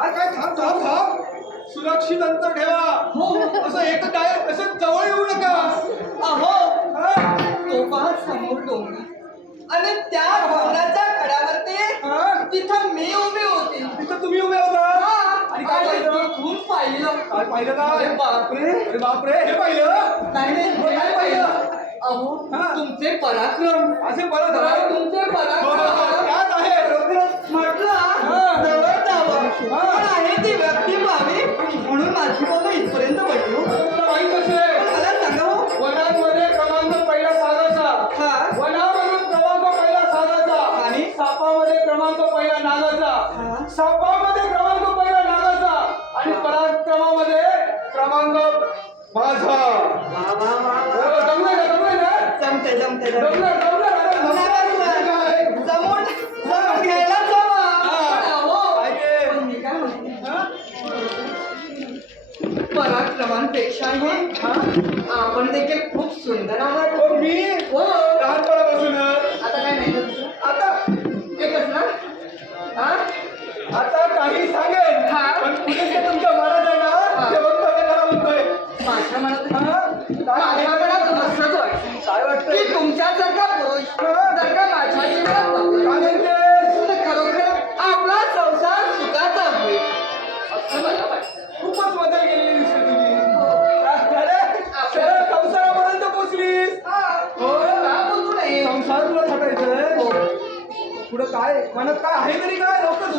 काय काय थांब थांब थांब. सुरक्षित अंतर ठेवा. हो असं एक डाय असं जवळ येऊ नका. अहो हा? तो पहा समोर डोंगर. आणि त्या डोंगराच्या कडावरती हा? तिथं मी उभी होती. तिथं तुम्ही उभे होता? आणि काय पाहिलं? तिथून पाहिलं. काय पाहिलं काय? अरे बापरे. अरे बापरे हे पाहिलं? नाही नाही काय पाहिलं? अहो हा? तुमचे पराक्रम. असे परत काय तुमचे हो, हो, हो, पराक्रम. पहिला नागाचा. सापामध्ये क्रमांक पहिला नागाचा. आणि पराक्रमामध्ये क्रमांक माझा. हो, वा जमलंय ना? जमलंय ना जमते जमते जमलं जमलं जमलं. पराक्रमांपेक्षाही आपण देखील खूप सुंदर आहात. हो, मी? हो. असंच वाटतं काय वाटतंय की पुरुष जर का माझ्या जीवनात काय खरोखर आपला संसार सुखाचा होईल असं मला वाटतं खूपच बदल गेलेली दिसते तुझी अरे, संसारापर्यंत पोचलीस. हो. संसार तुला थाटायचंय हो. पुढं काय? मनात काय आहे तरी काय? लवकर